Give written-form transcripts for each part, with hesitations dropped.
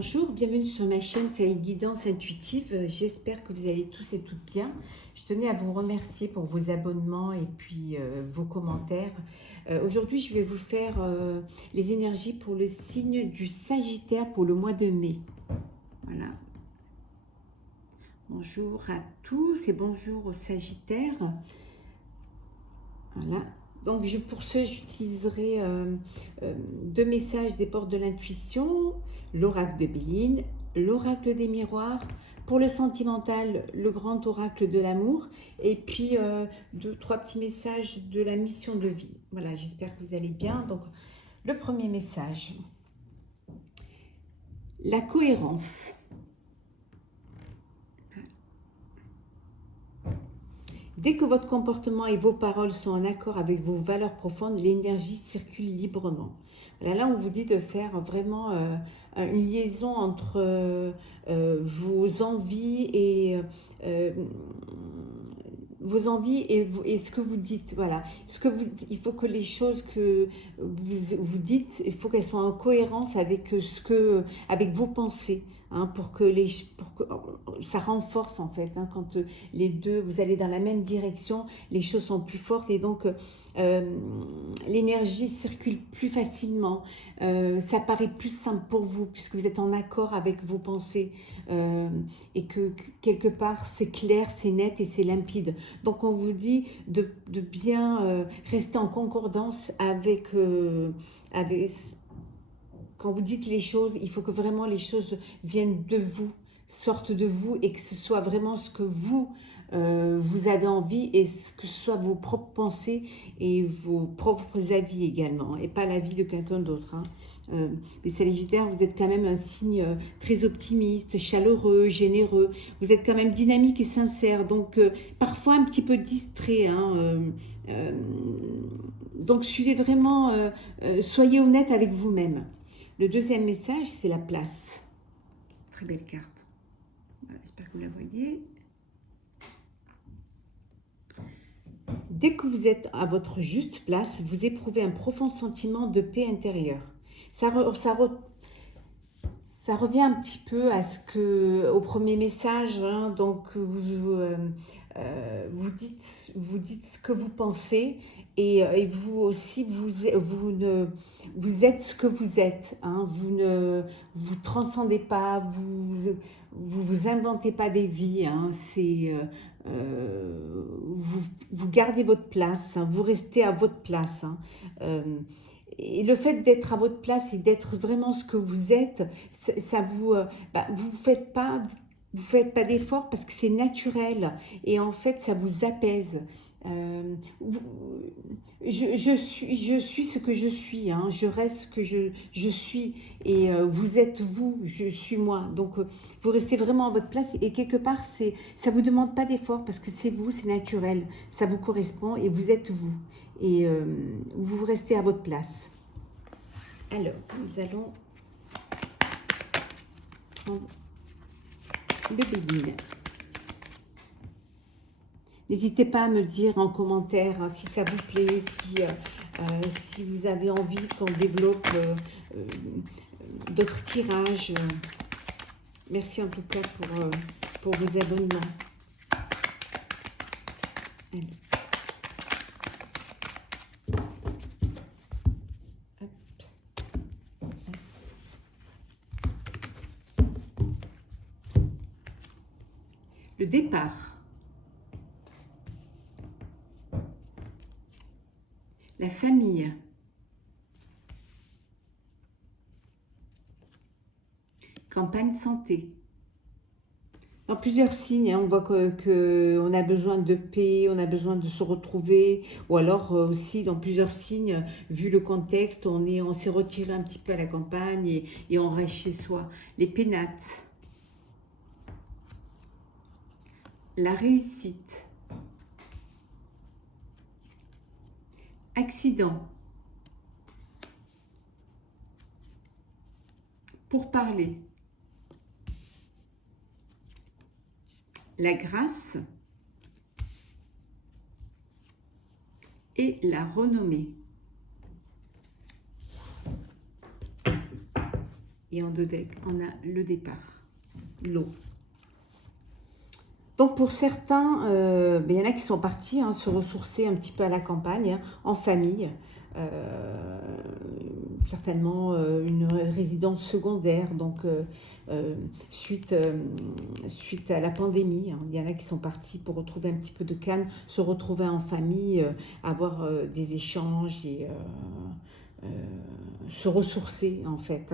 Bonjour, bienvenue sur ma chaîne Faye Guidance Intuitive. J'espère que vous allez tous et toutes bien. Je tenais à vous remercier pour vos abonnements et puis vos commentaires. Aujourd'hui, je vais vous faire les énergies pour le signe du Sagittaire pour le mois de mai. Voilà. Bonjour à tous et bonjour aux Sagittaires. Voilà. Donc pour ce, j'utiliserai deux messages des portes de l'intuition, l'oracle de Béline, l'oracle des miroirs, pour le sentimental, le grand oracle de l'amour, et puis trois petits messages de la mission de vie. Voilà, j'espère que vous allez bien. Donc le premier message, la cohérence. Dès que votre comportement et vos paroles sont en accord avec vos valeurs profondes, l'énergie circule librement. Voilà, là, on vous dit de faire vraiment une liaison entre vos envies et ce que vous dites. Voilà, il faut que les choses que vous dites, il faut qu'elles soient en cohérence avec avec vos pensées. Hein, pour que ça renforce en fait, hein, quand les deux, vous allez dans la même direction, les choses sont plus fortes et donc l'énergie circule plus facilement, ça paraît plus simple pour vous puisque vous êtes en accord avec vos pensées et que quelque part c'est clair, c'est net et c'est limpide. Donc on vous dit de bien rester en concordance avec quand vous dites les choses, il faut que vraiment les choses viennent de vous, sortent de vous et que ce soit vraiment ce que vous, vous avez envie et que ce soit vos propres pensées et vos propres avis également et pas l'avis de quelqu'un d'autre. Hein. Les Sagittaires, vous êtes quand même un signe très optimiste, chaleureux, généreux. Vous êtes quand même dynamique et sincère, donc parfois un petit peu distrait. Hein, donc suivez vraiment, soyez honnête avec vous-même. Le deuxième message, c'est la place. C'est une très belle carte. Voilà, j'espère que vous la voyez. Dès que vous êtes à votre juste place, vous éprouvez un profond sentiment de paix intérieure. Ça revient un petit peu au premier message. Hein, donc, vous dites ce que vous pensez et vous aussi, vous êtes ce que vous êtes. Hein, vous ne vous transcendez pas, vous inventez pas des vies. Hein, vous gardez votre place, hein, vous restez à votre place. Hein, et le fait d'être à votre place et d'être vraiment ce que vous êtes, ça vous faites pas d'effort parce que c'est naturel et en fait ça vous apaise. Je suis ce que je suis, hein, je reste ce que je suis et vous êtes vous, je suis moi. Donc vous restez vraiment à votre place et quelque part ça vous demande pas d'effort parce que c'est vous, c'est naturel, ça vous correspond et vous êtes vous et vous restez à votre place. Alors, nous allons prendre les Bélines. N'hésitez pas à me dire en commentaire hein, si ça vous plaît, si vous avez envie qu'on développe d'autres tirages. Merci en tout cas pour vos abonnements. Allez. Le départ. La famille. Campagne santé. Dans plusieurs signes, hein, on voit qu'on a besoin de paix, on a besoin de se retrouver, ou alors aussi dans plusieurs signes, vu le contexte, on s'est retiré un petit peu à la campagne et on reste chez soi. Les pénates. La réussite. Accident. Pour parler. La grâce et la renommée. Et en 2 decks, on a le départ, l'eau. Donc pour certains, il y en a qui sont partis se ressourcer un petit peu à la campagne, en famille. Certainement une résidence secondaire, donc suite à la pandémie. Il y en a qui sont partis pour retrouver un petit peu de calme, se retrouver en famille, avoir des échanges et se ressourcer en fait.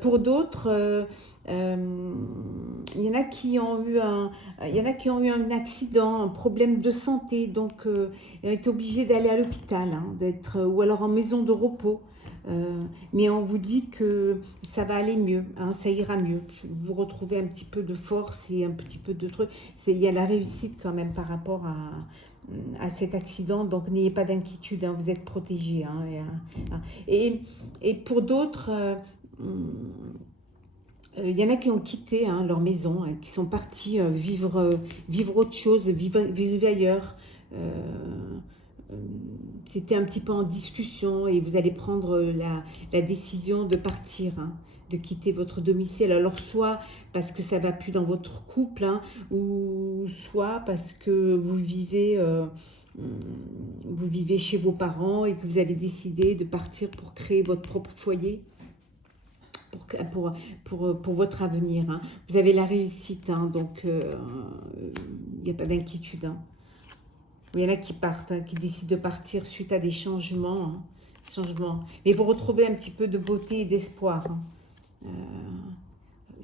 Pour d'autres, il y en a qui ont eu un accident, un problème de santé, donc ils ont été obligés d'aller à l'hôpital, ou alors en maison de repos. Mais on vous dit que ça va aller mieux, ça ira mieux. Vous retrouvez un petit peu de force et un petit peu de trucs. Il y a la réussite quand même par rapport à cet accident, donc n'ayez pas d'inquiétude, vous êtes protégés. Et pour d'autres, il y en a qui ont quitté leur maison, qui sont partis vivre autre chose, vivre ailleurs. C'était un petit peu en discussion et vous allez prendre la décision de partir, de quitter votre domicile. Alors soit parce que ça ne va plus dans votre couple, ou soit parce que vous vivez chez vos parents et que vous avez décidé de partir pour créer votre propre foyer. Pour votre avenir. Vous avez la réussite, donc il n'y a pas d'inquiétude. Il y en a qui partent, qui décident de partir suite à des changements. Mais vous retrouvez un petit peu de beauté et d'espoir.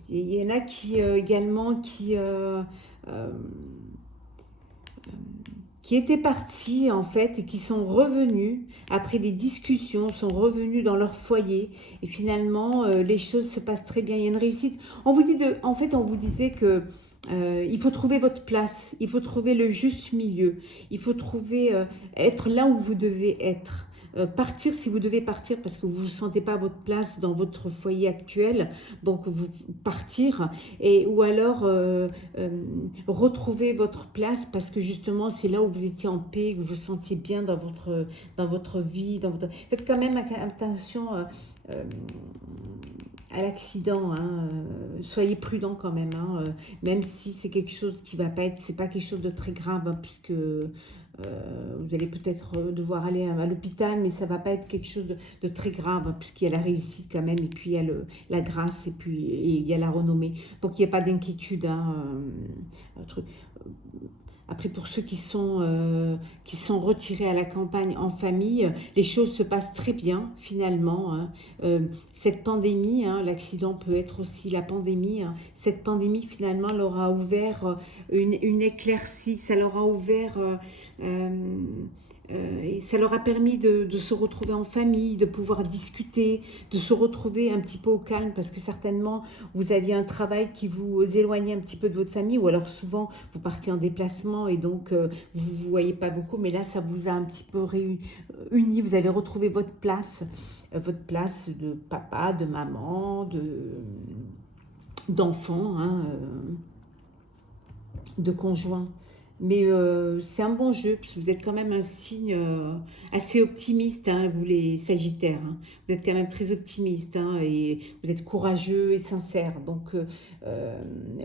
Il y en a qui également qui étaient partis en fait et qui sont revenus après des discussions, sont revenus dans leur foyer et finalement les choses se passent très bien, il y a une réussite. On vous disait que il faut trouver votre place, il faut trouver le juste milieu, il faut trouver être là où vous devez être. Partir si vous devez partir parce que vous ne vous sentez pas à votre place dans votre foyer actuel, donc vous partir, ou alors retrouver votre place parce que justement c'est là où vous étiez en paix, où vous vous sentiez bien dans votre vie. Faites quand même attention à l'accident, soyez prudent quand même, même si c'est quelque chose qui va pas être, c'est pas quelque chose de très grave, puisque vous allez peut-être devoir aller à l'hôpital, mais ça va pas être quelque chose de très grave, puisqu'il y a la réussite quand même, et puis il y a la grâce, et puis il y a la renommée. Donc il n'y a pas d'inquiétude. Après, pour ceux qui sont retirés à la campagne en famille, les choses se passent très bien finalement. Cette pandémie, l'accident peut être aussi la pandémie. Cette pandémie finalement leur a ouvert une éclaircie, ça leur a ouvert... et ça leur a permis de se retrouver en famille, de pouvoir discuter, de se retrouver un petit peu au calme, parce que certainement vous aviez un travail qui vous éloignait un petit peu de votre famille, ou alors souvent vous partiez en déplacement et donc vous ne vous voyez pas beaucoup, mais là ça vous a un petit peu réunis, vous avez retrouvé votre place de papa, de maman, d'enfant, de conjoint. Mais c'est un bon jeu, puisque vous êtes quand même un signe assez optimiste, vous les Sagittaires. Vous êtes quand même très optimiste, et vous êtes courageux et sincère. Donc,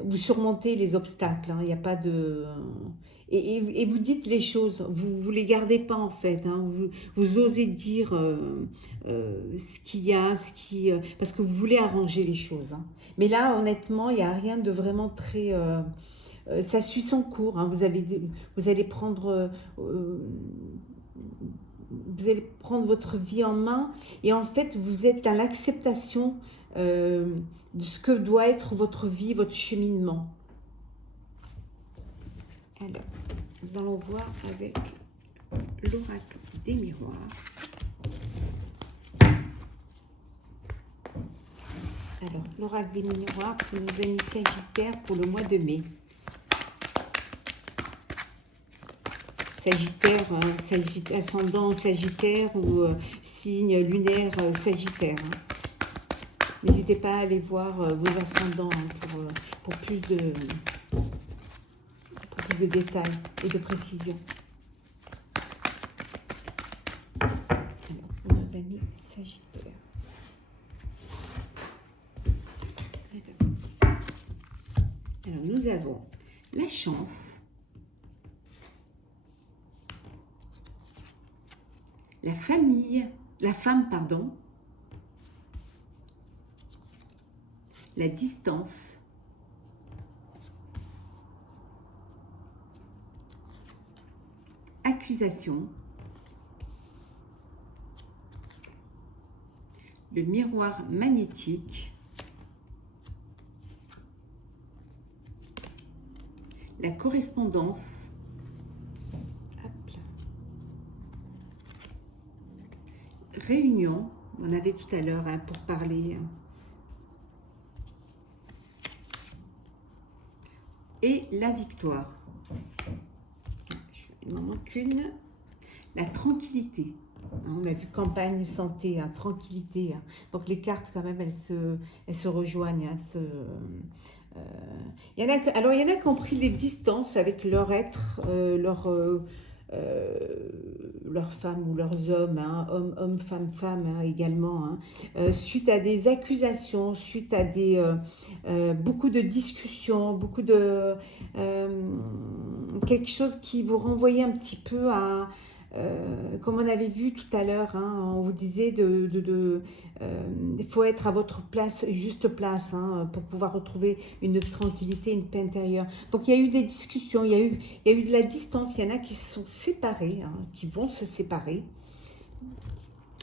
vous surmontez les obstacles, il n'y a pas de... Et vous dites les choses, vous ne les gardez pas en fait. Vous osez dire ce qu'il y a, parce que vous voulez arranger les choses. Mais là, honnêtement, il n'y a rien de vraiment très... ça suit son cours, vous allez prendre votre vie en main, et en fait vous êtes dans l'acceptation de ce que doit être votre vie, votre cheminement. Alors, nous allons voir avec l'oracle des miroirs. Alors, l'oracle des miroirs pour nos amis Sagittaires pour le mois de mai. Sagittaire, ascendant Sagittaire ou signe lunaire Sagittaire. N'hésitez pas à aller voir vos ascendants pour plus de détails et de précision. Alors, pour nos amis Sagittaires. Alors, nous avons la chance, la famille, la femme, pardon, la distance, accusation, le miroir magnétique, la correspondance, hop là, réunion, on avait tout à l'heure pour parler, et la victoire. Il m'en manque une, la tranquillité. On a vu campagne, santé, tranquillité. Donc les cartes quand même, elles se rejoignent. Alors il y en a qui ont pris des distances avec leur être, leurs femmes ou leurs hommes, hommes, femmes, également, suite à des accusations, suite à beaucoup de discussions, quelque chose qui vous renvoyait un petit peu à, comme on avait vu tout à l'heure, on vous disait il faut être à votre place, juste place, pour pouvoir retrouver une tranquillité, une paix intérieure. Donc il y a eu des discussions, il y a eu de la distance, il y en a qui se sont séparés, qui vont se séparer.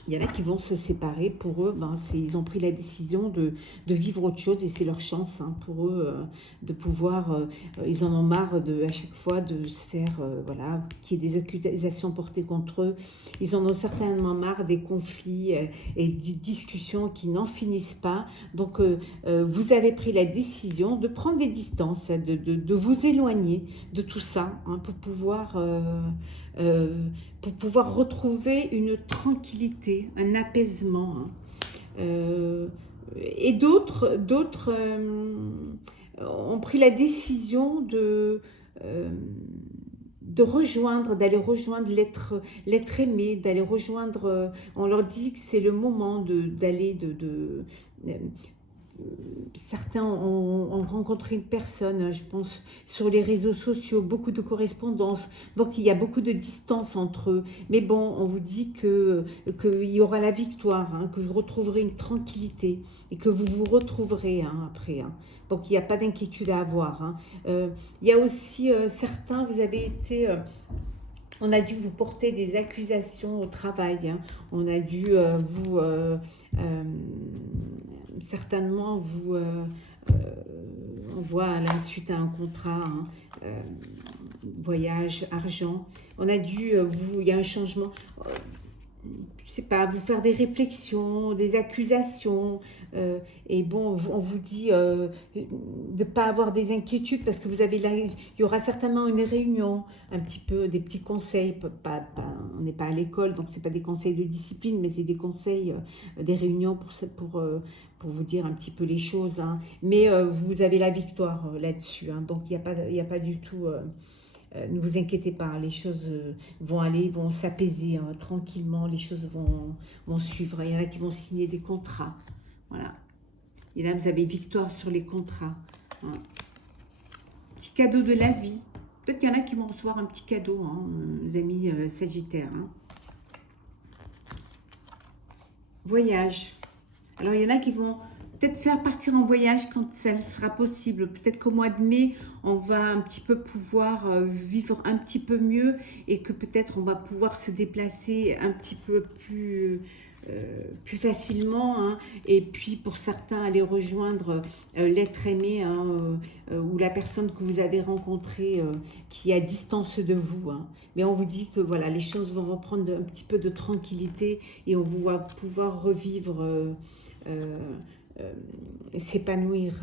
Il y en a qui vont se séparer. Pour eux, ils ont pris la décision de vivre autre chose et c'est leur chance pour eux de pouvoir. Ils en ont marre à chaque fois de se faire, qu'il y ait des accusations portées contre eux. Ils en ont certainement marre des conflits et des discussions qui n'en finissent pas. Donc, vous avez pris la décision de prendre des distances, de vous éloigner de tout ça pour pouvoir retrouver une tranquillité, un apaisement. Et d'autres ont pris la décision d'aller rejoindre l'être aimé, d'aller rejoindre, on leur dit que c'est le moment d'aller certains ont rencontré une personne, je pense, sur les réseaux sociaux, beaucoup de correspondances, donc il y a beaucoup de distance entre eux. Mais bon, on vous dit qu'il y aura la victoire, que vous retrouverez une tranquillité et que vous vous retrouverez après. Donc il n'y a pas d'inquiétude à avoir. Il y a aussi certains, vous avez été... on a dû vous porter des accusations au travail. On a dû certainement on voit là suite à un contrat, voyage, argent. On a dû il y a un changement. Je sais pas, vous faire des réflexions, des accusations, et bon, on vous dit de ne pas avoir des inquiétudes parce que il y aura certainement une réunion, un petit peu, des petits conseils, on n'est pas à l'école, donc c'est pas des conseils de discipline, mais c'est des conseils, des réunions pour vous dire un petit peu les choses, mais vous avez la victoire là-dessus, donc il n'y a pas du tout... ne vous inquiétez pas, les choses vont s'apaiser tranquillement, les choses vont suivre. Il y en a qui vont signer des contrats. Voilà. Et là, vous avez victoire sur les contrats. Petit cadeau de la vie. Peut-être qu'il y en a qui vont recevoir un petit cadeau, les amis Sagittaires. Voyage. Alors, il y en a qui vont peut-être faire partir en voyage quand ça sera possible. Peut-être qu'au mois de mai, on va un petit peu pouvoir vivre un petit peu mieux et que peut-être on va pouvoir se déplacer un petit peu plus facilement. Et puis pour certains, aller rejoindre l'être aimé ou la personne que vous avez rencontrée qui est à distance de vous. Mais on vous dit que voilà, les choses vont reprendre un petit peu de tranquillité et on va pouvoir revivre... s'épanouir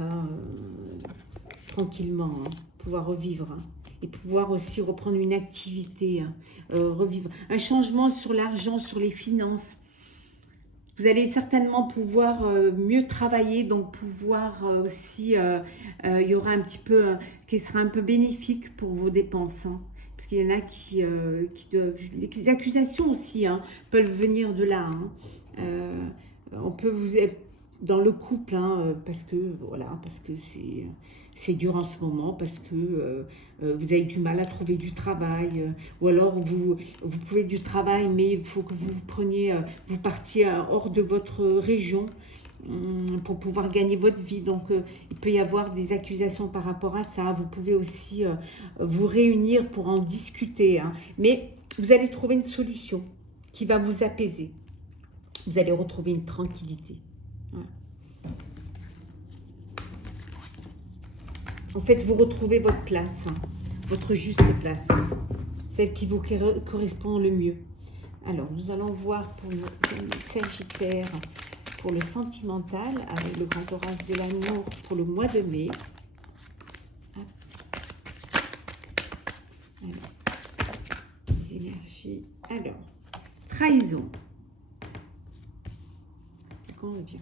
tranquillement, pouvoir revivre et pouvoir aussi reprendre une activité, revivre un changement sur l'argent, sur les finances. Vous allez certainement pouvoir mieux travailler, donc pouvoir aussi, il y aura un petit peu, qui sera un peu bénéfique pour vos dépenses. Parce qu'il y en a qui doivent, les accusations aussi peuvent venir de là. On peut dans le couple, hein, parce que voilà, parce que c'est dur en ce moment, parce que vous avez du mal à trouver du travail, ou alors vous pouvez du travail, mais il faut que vous preniez, vous partiez hors de votre région pour pouvoir gagner votre vie. Donc il peut y avoir des accusations par rapport à ça. Vous pouvez aussi vous réunir pour en discuter, hein. Mais vous allez trouver une solution qui va vous apaiser. Vous allez retrouver une tranquillité. Voilà. En fait, vous retrouvez votre place, hein, votre juste place, celle qui vous correspond le mieux. Alors, nous allons voir pour le Sagittaire, pour le sentimental, avec le grand oracle de l'amour pour le mois de mai. Alors, les énergies. Alors, trahison. Quand on vient.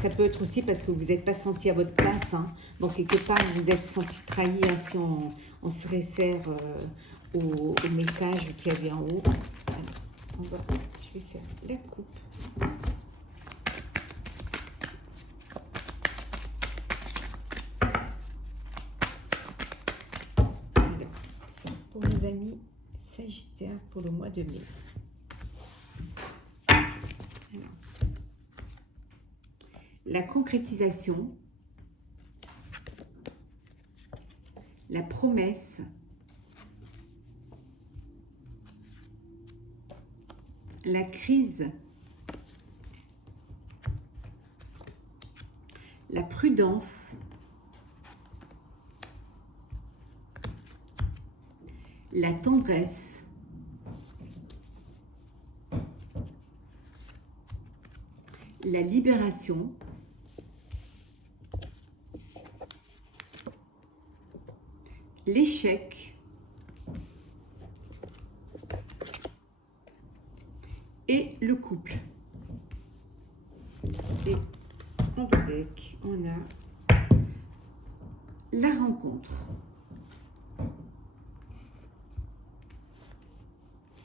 Ça peut être aussi parce que vous n'êtes pas senti à votre place, hein. Donc, quelque part, vous êtes senti trahi, hein, si on se réfère au message qu'il y avait en haut. Alors, je vais faire la coupe. Alors, pour mes amis Sagittaire, pour le mois de mai. La concrétisation, la promesse, la crise, la prudence, la tendresse, la libération, l'échec et le couple. Et en deck, on a la rencontre.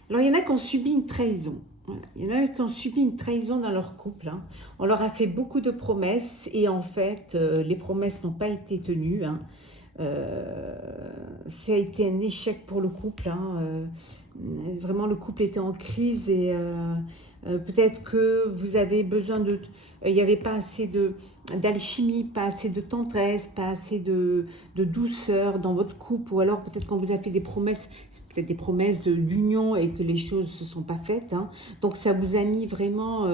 Alors, il y en a qui ont subi une trahison. Voilà. Il y en a qui ont subi une trahison dans leur couple, hein. On leur a fait beaucoup de promesses et en fait, les promesses n'ont pas été tenues, hein. Ça a été un échec pour le couple, hein. Vraiment, le couple était en crise et peut-être que vous avez besoin de... Il n'y avait pas assez d'alchimie, pas assez de tendresse, pas assez de douceur dans votre couple, ou alors peut-être qu'on vous a fait des promesses, peut-être des promesses d'union et que les choses ne se sont pas faites, hein. Donc ça vous a mis vraiment,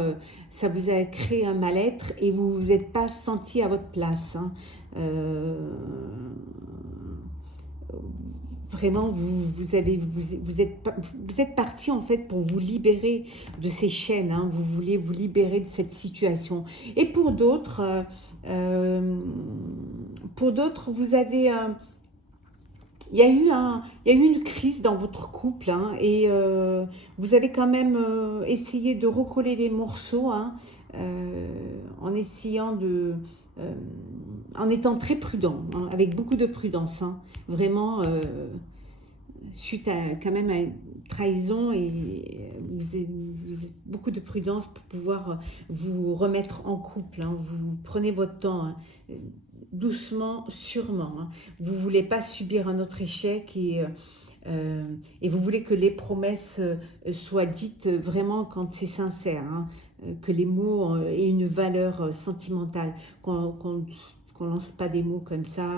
ça vous a créé un mal-être et vous ne vous êtes pas senti à votre place, hein. Vraiment, vous êtes parti en fait pour vous libérer de ces chaînes, hein. Vous voulez vous libérer de cette situation. Et pour d'autres, vous avez... il y a eu une crise dans votre couple, hein, et vous avez quand même essayé de recoller les morceaux, hein, en essayant en étant très prudent, hein, avec beaucoup de prudence, hein, vraiment, suite à quand même à une trahison, et vous avez beaucoup de prudence pour pouvoir vous remettre en couple, hein. Vous prenez votre temps, hein, doucement, sûrement, hein. Vous ne voulez pas subir un autre échec et vous voulez que les promesses soient dites vraiment quand c'est sincère, hein, que les mots aient une valeur sentimentale, qu'on lance pas des mots comme ça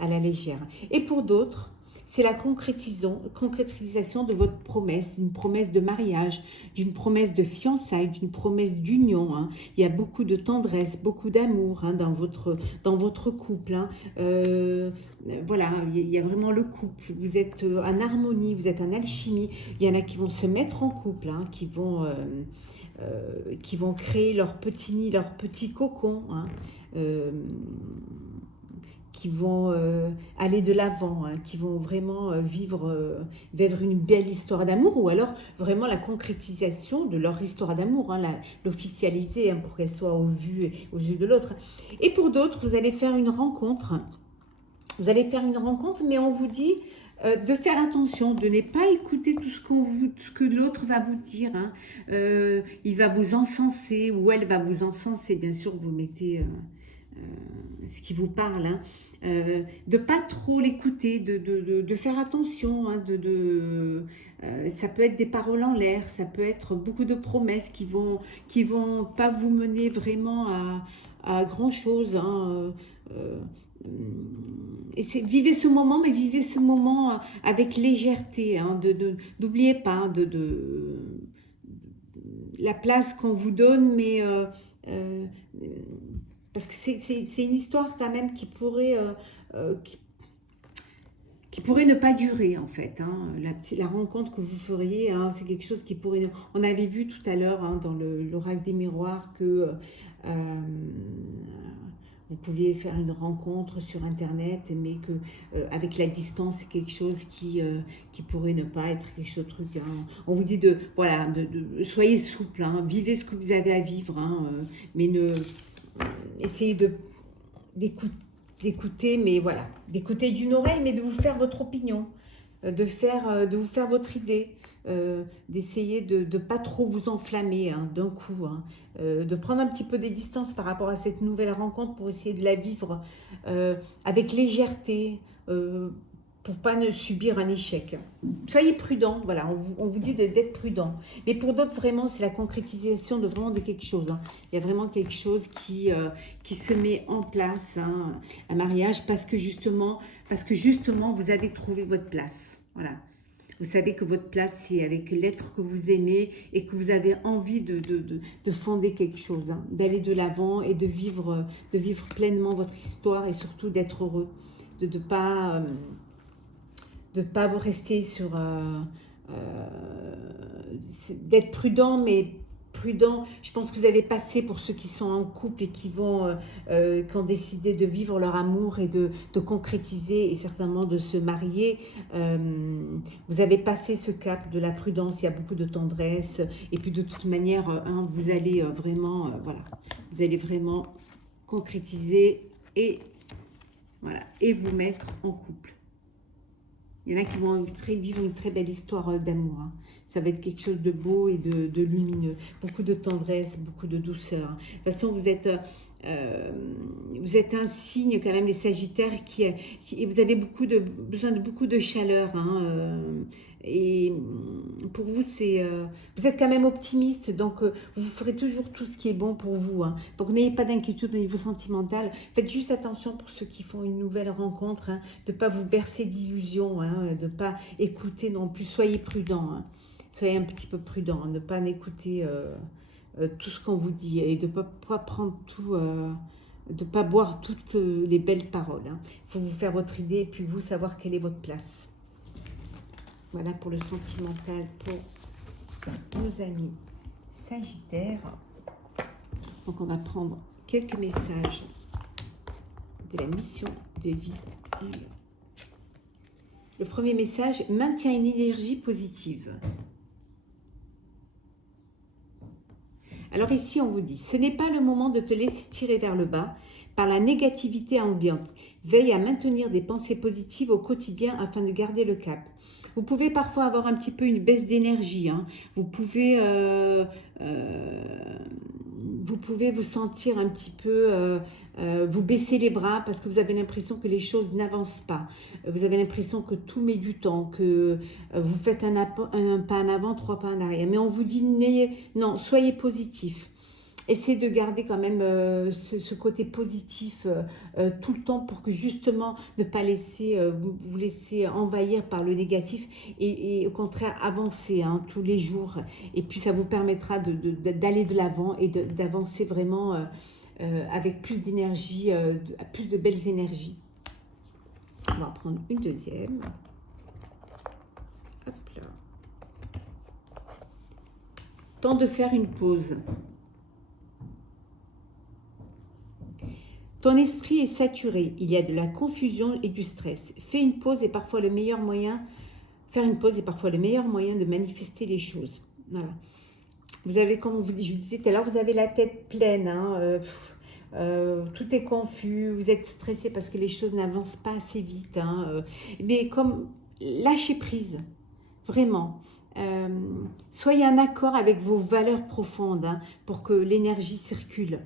à la légère. Et pour d'autres, c'est la concrétisation de votre promesse, d'une promesse de mariage, d'une promesse de fiançailles, d'une promesse d'union, hein. Il y a beaucoup de tendresse, beaucoup d'amour, hein, dans votre couple, hein. Voilà, il y a vraiment le couple. Vous êtes en harmonie, vous êtes en alchimie. Il y en a qui vont se mettre en couple, hein, qui vont créer leur petit nid, leur petit cocon, hein, qui vont aller de l'avant, hein, qui vont vraiment vivre une belle histoire d'amour, ou alors vraiment la concrétisation de leur histoire d'amour, hein, l'officialiser, hein, pour qu'elle soit aux yeux de l'autre. Et pour d'autres, vous allez faire une rencontre. Vous allez faire une rencontre, mais on vous dit, De faire attention, de ne pas écouter tout ce que l'autre va vous dire, hein. Il va vous encenser ou elle va vous encenser, bien sûr, vous mettez ce qui vous parle, hein. De pas trop l'écouter, de faire attention, hein, ça peut être des paroles en l'air, ça peut être beaucoup de promesses qui vont pas vous mener vraiment à grand chose, hein. Et vivez ce moment, mais vivez ce moment avec légèreté, hein, n'oubliez pas, hein, la place qu'on vous donne, mais euh, parce que c'est une histoire quand même euh, qui, qui pourrait ne pas durer en fait, hein. La rencontre que vous feriez, hein, c'est quelque chose qui pourrait... On avait vu tout à l'heure, hein, dans l'oracle des miroirs que vous pouviez faire une rencontre sur internet, mais que avec la distance, c'est quelque chose qui pourrait ne pas être quelque chose de truc, hein. On vous dit voilà, soyez souple, hein, vivez ce que vous avez à vivre, hein, mais essayez d'écouter, mais voilà, d'écouter d'une oreille, mais de vous faire votre opinion, de vous faire votre idée, d'essayer de ne pas trop vous enflammer, hein, d'un coup, hein, de prendre un petit peu des distances par rapport à cette nouvelle rencontre pour essayer de la vivre avec légèreté, pour pas ne subir un échec. Soyez prudent, voilà, on vous dit d'être prudent. Mais pour d'autres, vraiment, c'est la concrétisation vraiment de quelque chose, hein. Il y a vraiment quelque chose qui se met en place, hein, un mariage, parce que justement, vous avez trouvé votre place. Voilà. Vous savez que votre place, c'est avec l'être que vous aimez et que vous avez envie de fonder quelque chose, hein, d'aller de l'avant et de vivre pleinement votre histoire et surtout d'être heureux, de ne pas... vous rester sur... d'être prudent, mais prudent. Je pense que vous avez passé pour ceux qui sont en couple et qui ont décidé de vivre leur amour et de concrétiser et certainement de se marier. Vous avez passé ce cap de la prudence, il y a beaucoup de tendresse. Et puis de toute manière, hein, vous allez vraiment, voilà, vous allez vraiment concrétiser et, voilà, et vous mettre en couple. Il y en a qui vont vivre une très belle histoire d'amour, hein. Ça va être quelque chose de beau et de lumineux. Beaucoup de tendresse, beaucoup de douceur. De toute façon, vous êtes un signe quand même, les Sagittaires, et vous avez besoin de beaucoup de chaleur, hein, et pour vous, vous êtes quand même optimiste, donc vous ferez toujours tout ce qui est bon pour vous, hein. Donc n'ayez pas d'inquiétude au niveau sentimental. Faites juste attention pour ceux qui font une nouvelle rencontre, hein, de ne pas vous bercer d'illusions, hein, de ne pas écouter non plus. Soyez prudent, hein. Soyez un petit peu prudent, hein, ne pas écouter tout ce qu'on vous dit et de ne pas prendre tout, de ne pas boire toutes les belles paroles, hein. Il faut vous faire votre idée et puis vous savoir quelle est votre place. Voilà pour le sentimental pour nos amis Sagittaires. Donc on va prendre quelques messages de la mission de vie. Le premier message, maintiens une énergie positive. Alors ici, on vous dit, ce n'est pas le moment de te laisser tirer vers le bas par la négativité ambiante. Veille à maintenir des pensées positives au quotidien afin de garder le cap. Vous pouvez parfois avoir un petit peu une baisse d'énergie, hein. Vous pouvez vous sentir un petit peu, vous baisser les bras parce que vous avez l'impression que les choses n'avancent pas. Vous avez l'impression que tout met du temps, que vous faites un pas en avant, 3 pas en arrière. Mais on vous dit, non, soyez positif. Essayez de garder quand même ce côté positif tout le temps pour que justement ne pas vous laisser envahir par le négatif et au contraire avancer, hein, tous les jours. Et puis ça vous permettra d'aller de l'avant et d'avancer vraiment avec plus d'énergie, plus de belles énergies. On va en prendre une deuxième. Hop là. Temps de faire une pause. Ton esprit est saturé, il y a de la confusion et du stress. Fais une pause et parfois le meilleur moyen, faire une pause est parfois le meilleur moyen de manifester les choses. Voilà. Vous avez, comme je vous disais tout à l'heure, vous avez la tête pleine, hein, tout est confus, vous êtes stressé parce que les choses n'avancent pas assez vite, hein, mais comme lâchez prise, vraiment. Soyez en accord avec vos valeurs profondes hein, pour que l'énergie circule.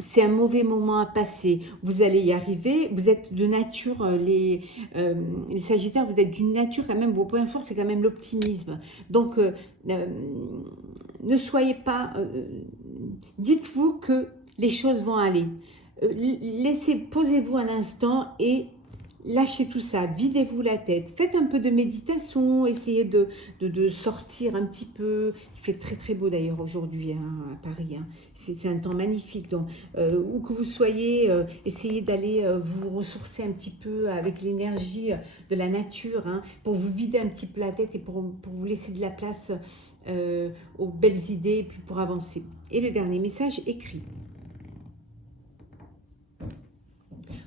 C'est un mauvais moment à passer. Vous allez y arriver. Vous êtes de nature, les Sagittaires, vous êtes d'une nature quand même, vos points forts, c'est quand même l'optimisme. Donc, ne soyez pas... dites-vous que les choses vont aller. Posez-vous un instant et lâchez tout ça, videz-vous la tête, faites un peu de méditation, essayez de sortir un petit peu. Il fait très très beau d'ailleurs aujourd'hui hein, à Paris, hein. C'est un temps magnifique, donc où que vous soyez, essayez d'aller vous ressourcer un petit peu avec l'énergie de la nature, hein, pour vous vider un petit peu la tête et pour vous laisser de la place aux belles idées et puis pour avancer. Et le dernier message, écrit.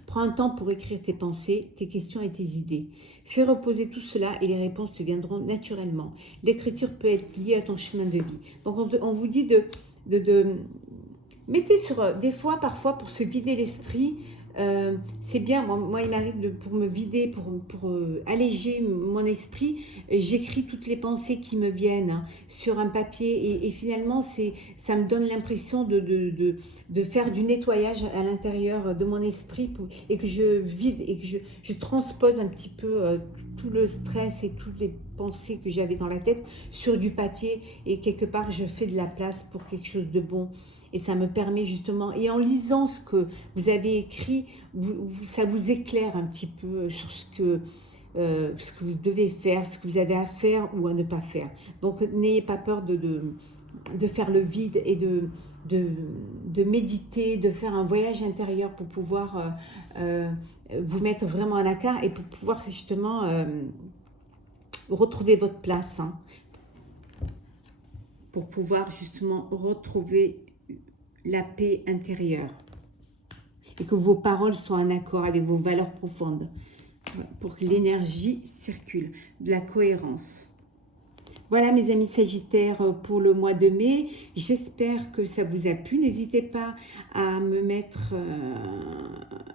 Prends un temps pour écrire tes pensées, tes questions et tes idées. Fais reposer tout cela et les réponses te viendront naturellement. L'écriture peut être liée à ton chemin de vie. Donc on vous dit de mettez sur, des fois, parfois, pour se vider l'esprit, c'est bien, moi il m'arrive pour me vider, pour alléger mon esprit, j'écris toutes les pensées qui me viennent hein, sur un papier et finalement ça me donne l'impression de faire du nettoyage à l'intérieur de mon esprit et que je vide et que je transpose un petit peu tout le stress et toutes les pensées que j'avais dans la tête sur du papier et quelque part je fais de la place pour quelque chose de bon. Et ça me permet justement, et en lisant ce que vous avez écrit, ça vous éclaire un petit peu sur ce que vous devez faire, ce que vous avez à faire ou à ne pas faire. Donc n'ayez pas peur de faire le vide et de méditer, de faire un voyage intérieur pour pouvoir vous mettre vraiment en accord et pour pouvoir justement retrouver votre place. Hein, pour pouvoir justement retrouver la paix intérieure et que vos paroles soient en accord avec vos valeurs profondes pour que l'énergie circule, de la cohérence. Voilà mes amis Sagittaires pour le mois de mai. J'espère que ça vous a plu. N'hésitez pas à me mettre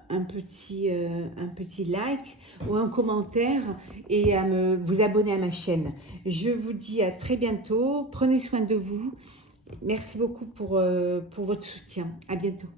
un petit like ou un commentaire et à vous abonner à ma chaîne. Je vous dis à très bientôt. Prenez soin de vous. Merci beaucoup pour votre soutien. À bientôt.